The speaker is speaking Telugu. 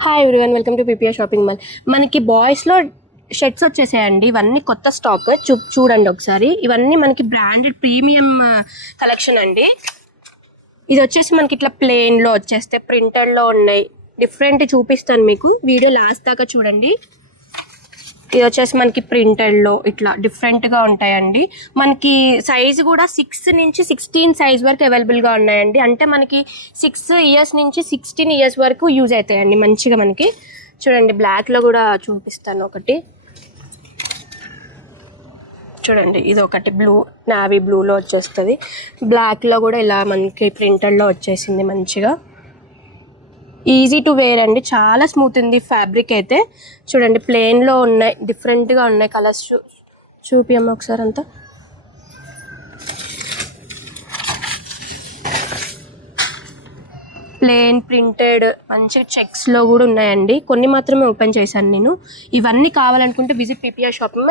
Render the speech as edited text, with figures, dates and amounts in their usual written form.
Hi everyone, welcome to PPR shopping mall. మనకి బాయ్స్లో షర్ట్స్ వచ్చేసాయండి. ఇవన్నీ కొత్త స్టాక్. చూడండి ఒకసారి. ఇవన్నీ మనకి బ్రాండెడ్ ప్రీమియం కలెక్షన్ అండి. ఇది వచ్చేసి మనకి ఇట్లా ప్లెయిన్లో వచ్చేస్తే ప్రింటెడ్లో ఉన్నాయి. డిఫరెంట్ చూపిస్తాను మీకు, వీడియో లాస్ట్ దాకా చూడండి. ఇది వచ్చేసి మనకి ప్రింటెడ్లో ఇట్లా డిఫరెంట్గా ఉంటాయండి. మనకి సైజు కూడా 6 నుంచి 16 సైజ్ వరకు అవైలబుల్గా ఉన్నాయండి. అంటే మనకి 6 ఇయర్స్ నుంచి 16 ఇయర్స్ వరకు యూజ్ అవుతాయండి మంచిగా. మనకి చూడండి బ్లాక్లో కూడా చూపిస్తాను ఒకటి. చూడండి ఇది ఒకటి బ్లూ, నావీ బ్లూలో వచ్చేస్తుంది. బ్లాక్లో కూడా ఇలా మనకి ప్రింటెడ్లో వచ్చేసింది మంచిగా. ఈజీ టు వేర్ అండి, చాలా స్మూత్ ఉంది ఫ్యాబ్రిక్ అయితే. చూడండి ప్లెయిన్లో ఉన్నాయి, డిఫరెంట్గా ఉన్నాయి కలర్స్. చూపియమ్మ ఒకసారి అంతా. ప్లెయిన్ ప్రింటెడ్ మంచిగా చెక్స్లో కూడా ఉన్నాయండి. కొన్ని మాత్రమే ఓపెన్ చేశాను నేను. ఇవన్నీ కావాలనుకుంటే విజిట్ పీపీఆర్ షాపింగ్ మాల్.